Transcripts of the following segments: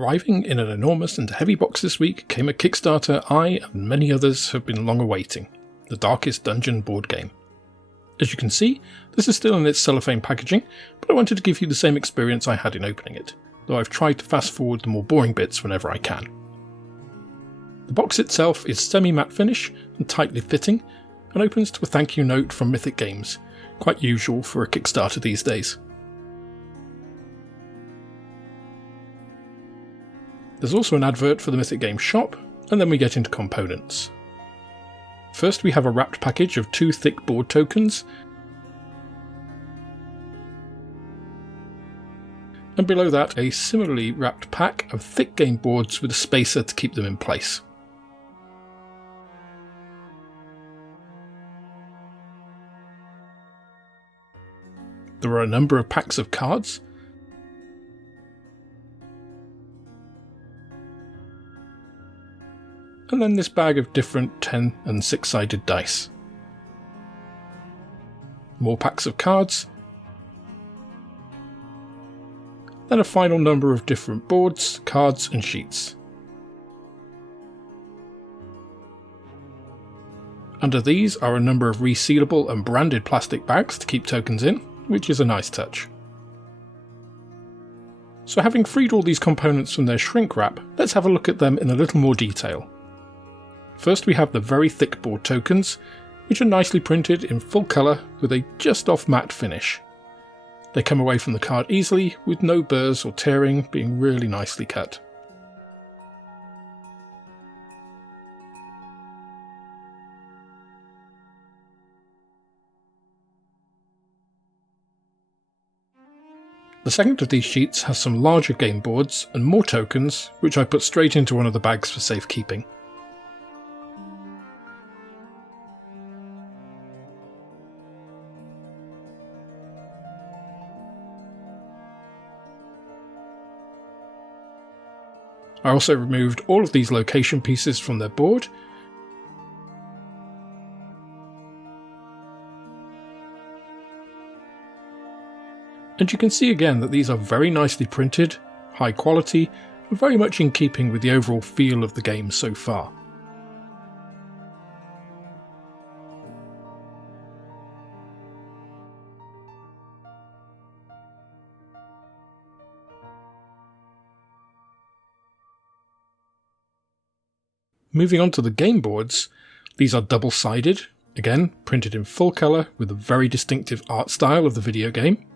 Arriving in an enormous and heavy box this week came a Kickstarter I and many others have been long awaiting, the Darkest Dungeon board game. As you can see, this is still in its cellophane packaging, but I wanted to give you the same experience I had in opening it, though I've tried to fast forward the more boring bits whenever I can. The box itself is semi-matte finish and tightly fitting, and opens to a thank you note from Mythic Games, quite usual for a Kickstarter these days. There's also an advert for the Mythic Games shop, and then we get into components. First we have a wrapped package of 2 thick board tokens, and below that a similarly wrapped pack of thick game boards with a spacer to keep them in place. There are a number of packs of cards, and then this bag of different 10 and 6-sided dice. More packs of cards, then a final number of different boards, cards and sheets. Under these are a number of resealable and branded plastic bags to keep tokens in, which is a nice touch. So having freed all these components from their shrink wrap, let's have a look at them in a little more detail. First we have the very thick board tokens, which are nicely printed in full colour with a just off matte finish. They come away from the card easily, with no burrs or tearing, being really nicely cut. The second of these sheets has some larger game boards and more tokens, which I put straight into one of the bags for safekeeping. I also removed all of these location pieces from their board, and you can see again that these are very nicely printed, high quality, and very much in keeping with the overall feel of the game so far. Moving on to the game boards, these are double-sided, again printed in full colour with a very distinctive art style of the video game.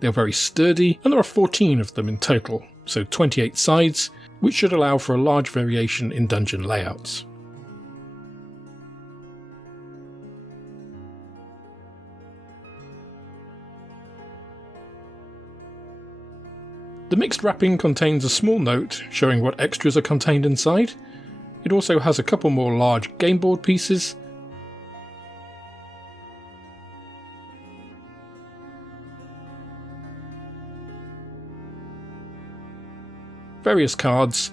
They are very sturdy, and there are 14 of them in total, so 28 sides, which should allow for a large variation in dungeon layouts. The mixed wrapping contains a small note showing what extras are contained inside. It also has a couple more large game board pieces, various cards,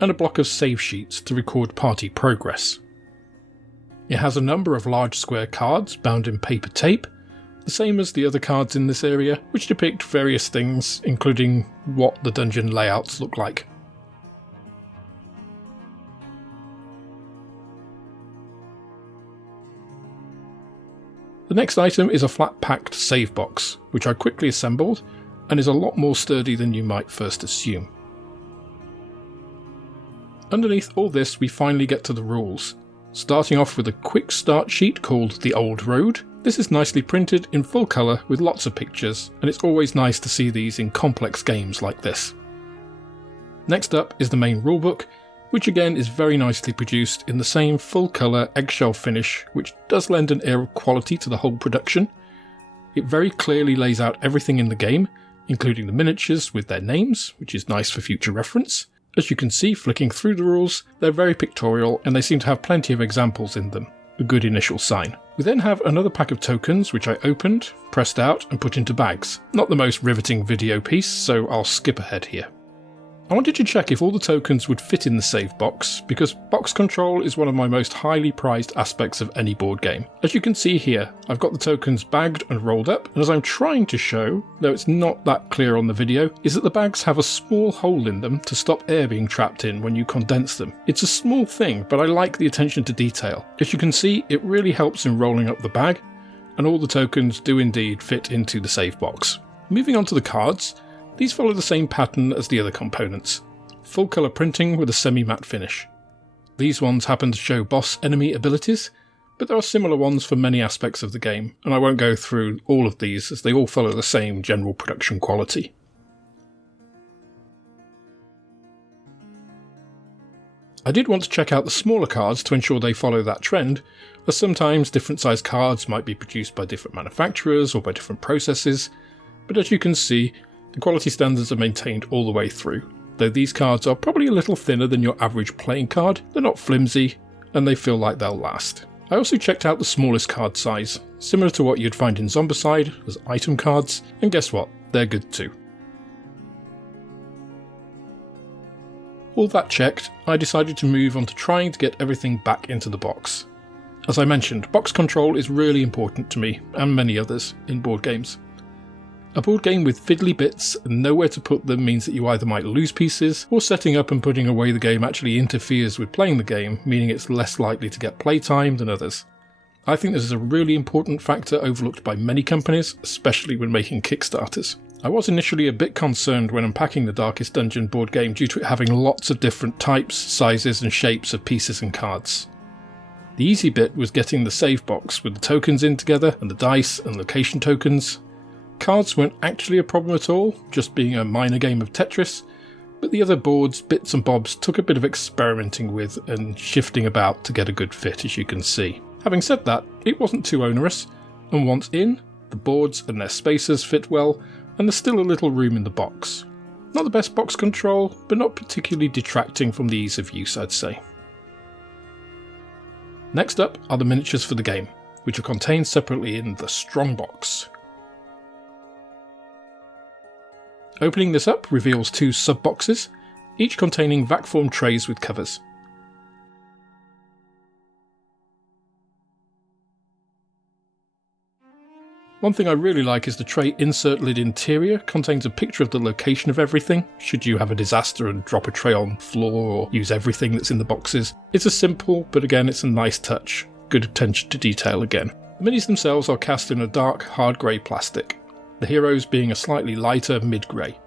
and a block of save sheets to record party progress. It has a number of large square cards bound in paper tape, the same as the other cards in this area, which depict various things, including what the dungeon layouts look like. The next item is a flat-packed save box, which I quickly assembled, and is a lot more sturdy than you might first assume. Underneath all this we finally get to the rules, starting off with a quick start sheet called The Old Road. This is nicely printed in full colour with lots of pictures, and it's always nice to see these in complex games like this. Next up is the main rulebook, which again is very nicely produced in the same full colour eggshell finish, which does lend an air of quality to the whole production. It very clearly lays out everything in the game, including the miniatures with their names, which is nice for future reference. As you can see, flicking through the rules, they're very pictorial and they seem to have plenty of examples in them, a good initial sign. We then have another pack of tokens which I opened, pressed out and put into bags. Not the most riveting video piece, so I'll skip ahead here. I wanted to check if all the tokens would fit in the save box, because box control is one of my most highly prized aspects of any board game. As you can see here, I've got the tokens bagged and rolled up, and as I'm trying to show, though it's not that clear on the video, is that the bags have a small hole in them to stop air being trapped in when you condense them. It's a small thing, but I like the attention to detail. As you can see, it really helps in rolling up the bag, and all the tokens do indeed fit into the save box. Moving on to the cards, these follow the same pattern as the other components. Full colour printing with a semi-matte finish. These ones happen to show boss enemy abilities, but there are similar ones for many aspects of the game, and I won't go through all of these as they all follow the same general production quality. I did want to check out the smaller cards to ensure they follow that trend, as sometimes different sized cards might be produced by different manufacturers or by different processes, but as you can see, the quality standards are maintained all the way through, though these cards are probably a little thinner than your average playing card, they're not flimsy, and they feel like they'll last. I also checked out the smallest card size, similar to what you'd find in Zombicide as item cards, and guess what, they're good too. All that checked, I decided to move on to trying to get everything back into the box. As I mentioned, box control is really important to me, and many others, in board games. A board game with fiddly bits and nowhere to put them means that you either might lose pieces, or setting up and putting away the game actually interferes with playing the game, meaning it's less likely to get playtime than others. I think this is a really important factor overlooked by many companies, especially when making Kickstarters. I was initially a bit concerned when unpacking the Darkest Dungeon board game due to it having lots of different types, sizes and shapes of pieces and cards. The easy bit was getting the save box with the tokens in together and the dice and location tokens. Cards weren't actually a problem at all, just being a minor game of Tetris, but the other boards, bits and bobs took a bit of experimenting with and shifting about to get a good fit, as you can see. Having said that, it wasn't too onerous, and once in, the boards and their spacers fit well, and there's still a little room in the box. Not the best box control, but not particularly detracting from the ease of use, I'd say. Next up are the miniatures for the game, which are contained separately in the Strong Box. Opening this up reveals two sub-boxes, each containing vac-formed trays with covers. One thing I really like is the tray insert lid interior contains a picture of the location of everything, should you have a disaster and drop a tray on the floor or use everything that's in the boxes. It's a simple, but again it's a nice touch. Good attention to detail again. The minis themselves are cast in a dark, hard grey plastic, the heroes being a slightly lighter mid-grey.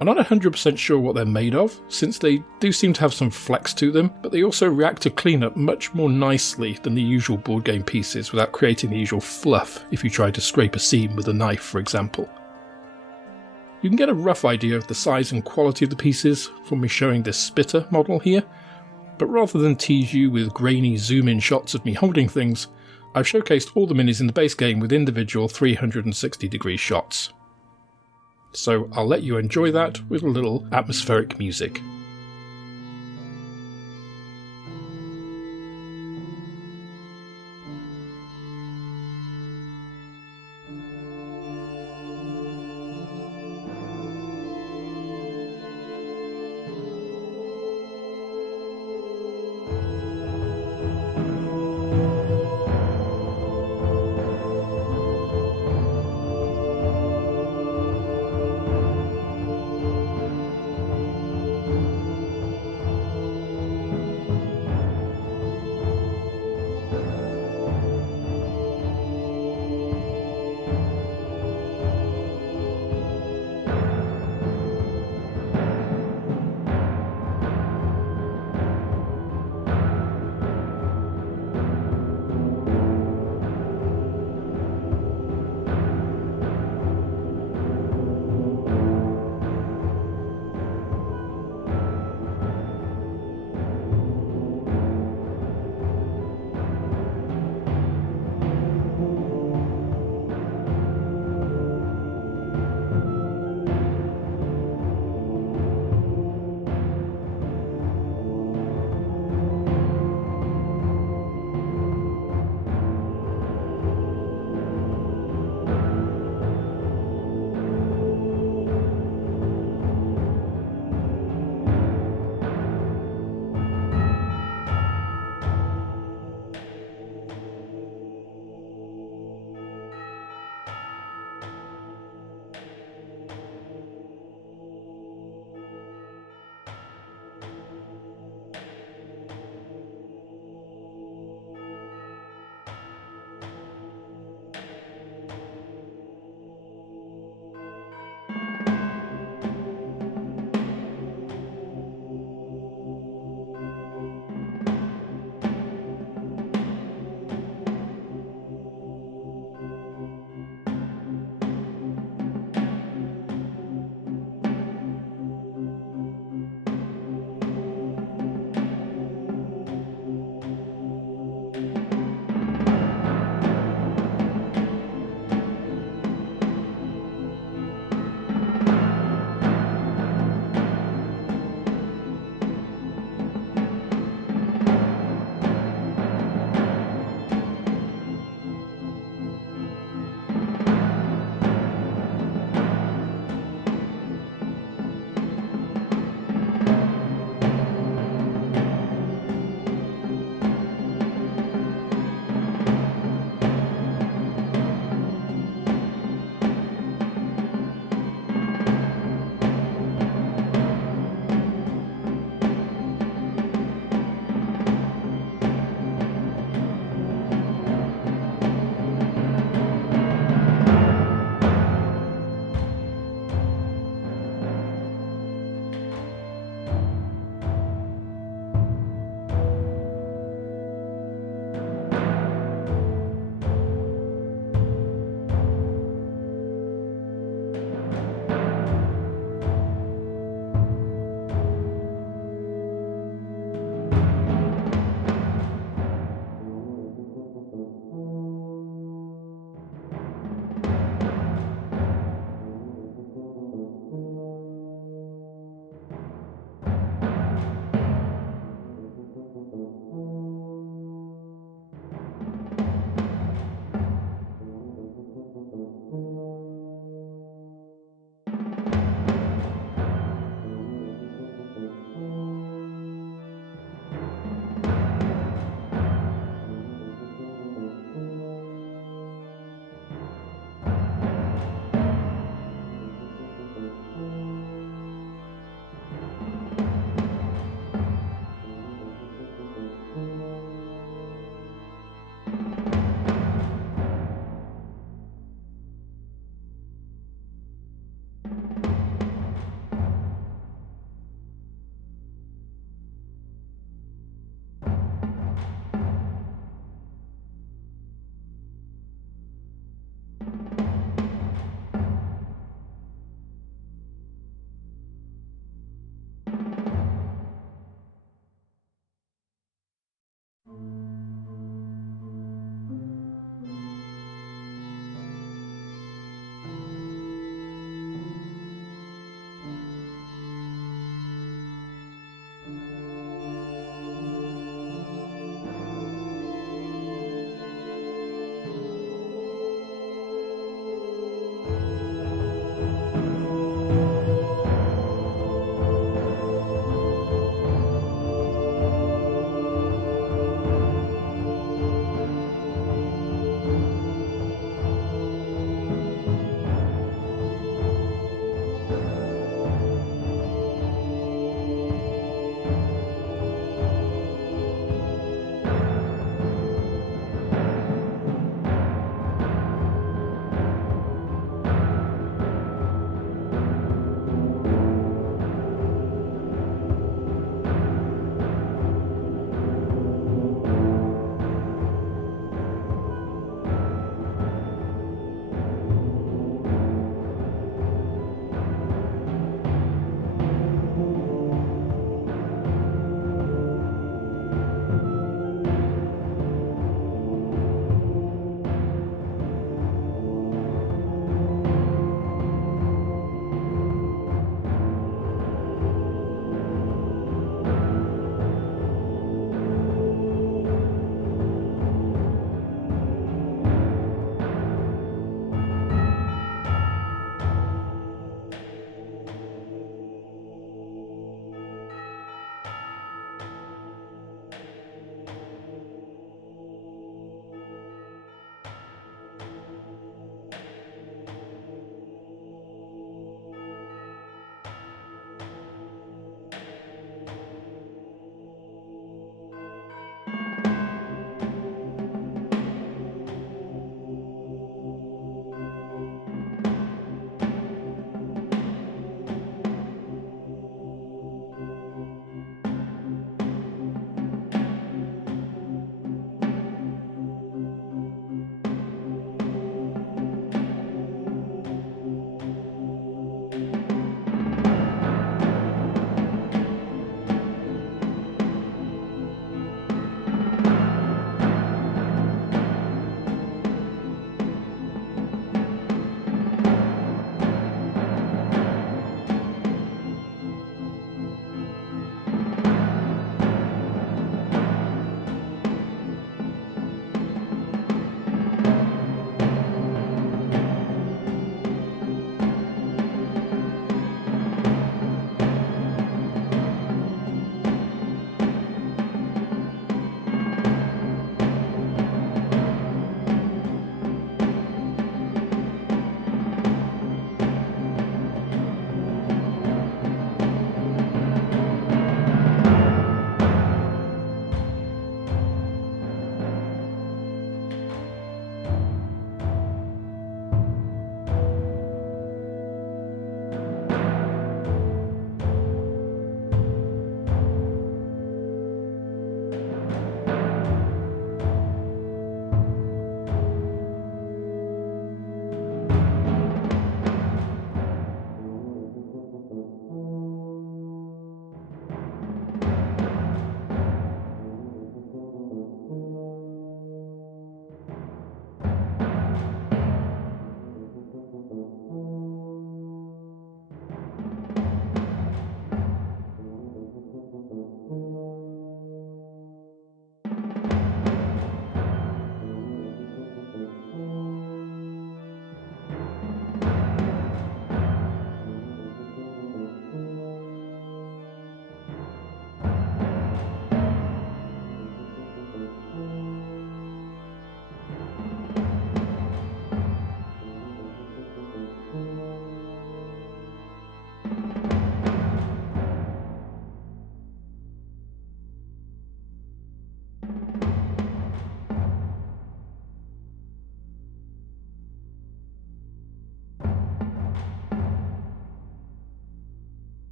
I'm not 100% sure what they're made of, since they do seem to have some flex to them, but they also react to cleanup much more nicely than the usual board game pieces without creating the usual fluff if you try to scrape a seam with a knife, for example. You can get a rough idea of the size and quality of the pieces from me showing this spitter model here, but rather than tease you with grainy zoom-in shots of me holding things, I've showcased all the minis in the base game with individual 360-degree shots. So I'll let you enjoy that with a little atmospheric music.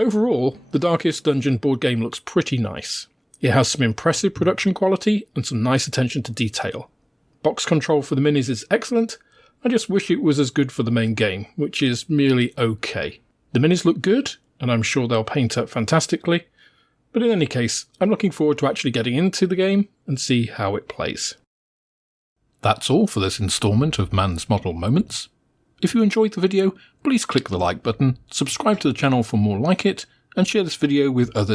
Overall, the Darkest Dungeon board game looks pretty nice. It has some impressive production quality and some nice attention to detail. Box control for the minis is excellent. I just wish it was as good for the main game, which is merely okay. The minis look good, and I'm sure they'll paint up fantastically, but in any case, I'm looking forward to actually getting into the game and see how it plays. That's all for this instalment of Mann's Model Moments. If you enjoyed the video, please click the like button, subscribe to the channel for more like it, and share this video with others